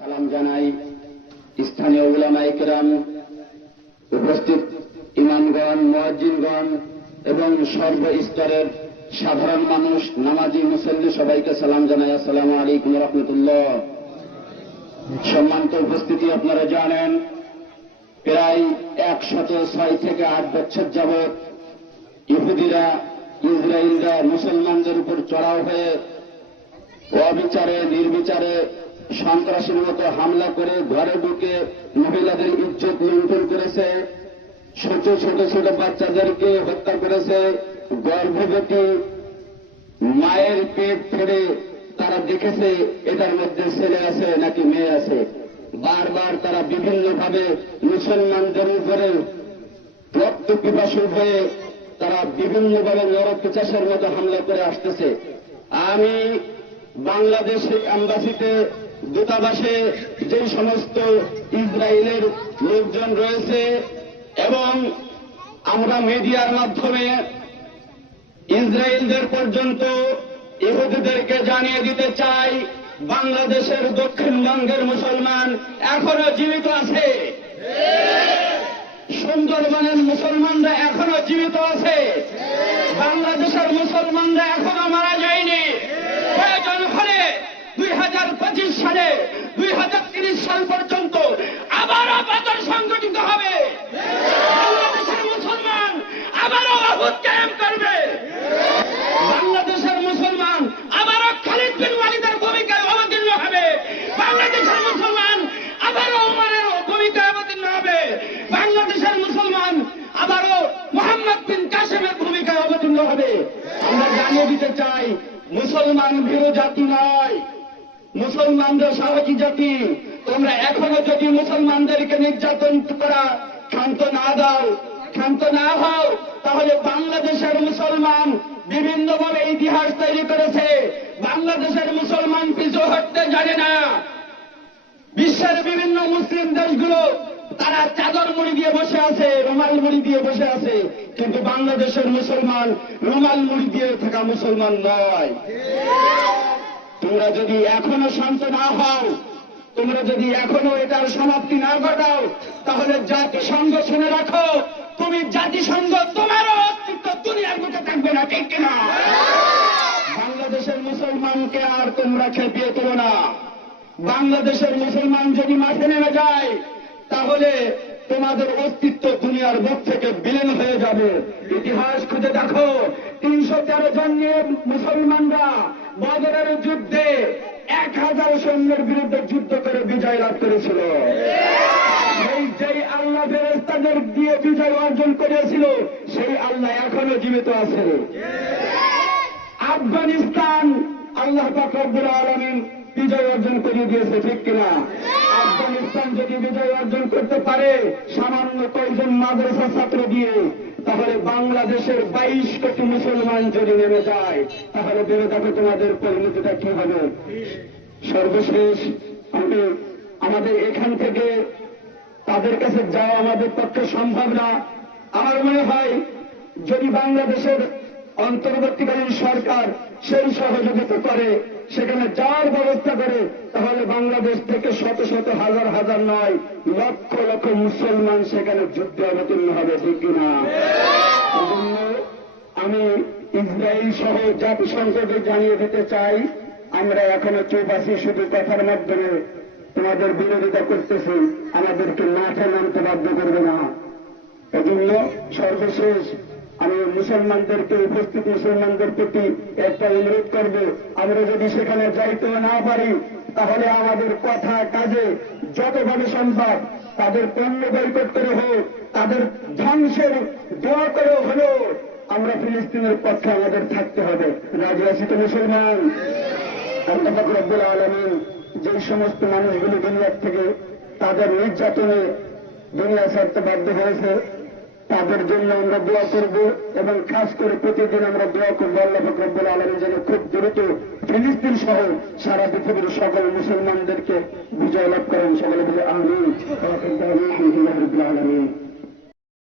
সালাম জানাই স্থানীয় উলামায়ে কেরাম, উপস্থিত ইমামগণ, মুয়াজ্জিনগণ এবং সর্বস্তরের সাধারণ মানুষ, নামাজি মুসল্লি সবাইকে সালাম জানাই। আসসালামু আলাইকুম ওয়া রাহমাতুল্লাহ। সম্মানিত উপস্থিতি, আপনারা জানেন প্রায় 106 থেকে 8 বছর যাবৎ ইহুদিরা, ইসরায়েলরা মুসলমানদের উপর চড়াও হয়ে অবিচারে নির্বিচারে সন্ত্রাসের মতো হামলা করে ঘরে ঢুকে মহিলাদের ইজ্জত লুণ্ঠন করেছে, ছোট ছোট ছোট বাচ্চাদেরকে হত্যা করেছে, গর্ভবতী মায়ের পেট ফেড়ে তারা দেখেছে এটার মধ্যে ছেলে আছে নাকি মেয়ে আছে। বারবার তারা বিভিন্নভাবে মুসলমানদের উপরে রক্ত পিপাসু হয়ে তারা বিভিন্নভাবে নরপিশাচের মতো হামলা করে আসতেছে। আমি বাংলাদেশ এম্বাসিতে, দূতাবাসে যে সমস্ত ইসরায়েলের লোকজন রয়েছে এবং আমরা মিডিয়ার মাধ্যমে ইসরায়েলদের পর্যন্ত ইহুদিদেরকে জানিয়ে দিতে চাই, বাংলাদেশের দক্ষিণবঙ্গের মুসলমান এখনো জীবিত আছে, সুন্দরবনের মুসলমানরা এখনো জীবিত আছে, বাংলাদেশের মুসলমানরা এখনো মারা যায়নি। প্রয়োজন হলে 2025 সালে 2030 সাল পর্যন্ত আবারও পাথর সংগঠিত হবে, বাংলাদেশের মুসলমান আবারও আহুত কায়েম করবে, বাংলাদেশের মুসলমান আবারও খালিদ বিন ওয়ালিদের ভূমিকায় অবতীর্ণ হবে, বাংলাদেশের মুসলমান আবারও ওমরের ভূমিকায় অবতীর্ণ হবে, বাংলাদেশের মুসলমান আবারও মোহাম্মদ বিন কাসেমের ভূমিকায় অবতীর্ণ হবে। আমরা জানিয়ে দিতে চাই, মুসলমান ভীরু জাতি নয়, মুসলমানদের সাহসী জাতি। তোমরা এখনো যদি মুসলমানদেরকে নির্যাতন করা ক্ষান্ত না দাও, ক্ষান্ত না হও, তাহলে বাংলাদেশের মুসলমান বিভিন্নভাবে ইতিহাস তৈরি করেছে। বাংলাদেশের মুসলমান পিছু হটতে জানে না। বিশ্বের বিভিন্ন মুসলিম দেশগুলো তারা চাদর মুড়ি দিয়ে বসে আছে, রুমাল মুড়ি দিয়ে বসে আছে, কিন্তু বাংলাদেশের মুসলমান রুমাল মুড়ি দিয়ে থাকা মুসলমান নয়। তোমরা যদি এখনো শান্ত না হও, তোমরা যদি এখনো এটার সমাপ্তি না ঘটাও, তাহলে জাতিসংঘ শুনে রাখো, তুমি জাতিসংঘ তোমারও অস্তিত্ব দুনিয়ার মধ্যে থাকবে না, ঠিক কিনা? বাংলাদেশের মুসলমানকে আর তোমরা খেপিয়ে তোলো না। বাংলাদেশের মুসলমান যদি মাঠে নেমে যায়, তাহলে তোমাদের অস্তিত্ব দুনিয়ার বুক থেকে বিলীন হয়ে যাবে। ইতিহাস খুঁজে দেখো, 313 জন নিয়ে মুসলমানরা বদরের যুদ্ধে 1000 সৈন্যের বিরুদ্ধে যুদ্ধ করে বিজয় লাভ করেছিল। যেই আল্লাহ ফেরেশতাদের দিয়ে বিজয় অর্জন করেছিল, সেই আল্লাহ এখনো জীবিত আছে। আফগানিস্তান আল্লাহ পাক রব্বুল আলামিন বিজয় অর্জন করে দিয়েছে, ঠিক কিনা? আফগানিস্তান যদি বিজয় অর্জন করতে পারে সামান্য কয়েকজন মাদ্রাসা ছাত্র দিয়ে, তাহলে বাংলাদেশের 22 কোটি মুসলমান যদি নেমে যায়, তাহলে ভেবে দেখো তোমাদের পরিণতিটা কি হবে। সর্বশেষ আমাদের এখান থেকে তাদের কাছে যাওয়া আমাদের পক্ষে সম্ভব না। আমার মনে হয় যদি বাংলাদেশের অন্তর্বর্তীকালীন সরকার সেই সহযোগিতা করে, সেখানে যাওয়ার ব্যবস্থা করে, তাহলে বাংলাদেশ থেকে শত শত হাজার হাজার নয়, লক্ষ লক্ষ মুসলমান সেখানে যুদ্ধে অবতীর্ণ হবে, ঠিক কিনা? এজন্য আমি ইসরায়েল সহ জাতিসংঘকে জানিয়ে দিতে চাই, আমরা এখনো চুপ আছি, শুধু কথার মাধ্যমে তোমাদের বিরোধিতা করতেছি, আমাদেরকে মাঠে নামতে বাধ্য করবে না। এজন্য সর্বশেষ আমি মুসলমানদেরকে, উপস্থিত মুসলমানদের প্রতি একটা অনুরোধ করব, আমরা যদি সেখানে যাইতে না পারি, তাহলে আমাদের কথা কাজে যতভাবে সম্ভব তাদের পণ্য বয়কট করে হোক, তাদের ধ্বংসের দোয়া করে হলেও আমরা ফিলিস্তিনের পক্ষে আমাদের থাকতে হবে। রাজি আছি তো মুসলমান? আল্লাহ পাক রব্বুল আলামিন যে সমস্ত মানুষগুলো দুনিয়ার থেকে তাদের নির্যাতনে দুনিয়া ছাড়তে বাধ্য হয়েছে, তাদের জন্য আমরা দোয়া করব এবং খাস করে প্রতিদিন আমরা দোয়া করবো আল্লাহ পাক রব্বুল আলামিন যেন খুব দ্রুত ফিলিস্তিন সহ সারা পৃথিবীর সকল মুসলমানদেরকে বিজয় লাভ করেন। সকলে বলে আমিন।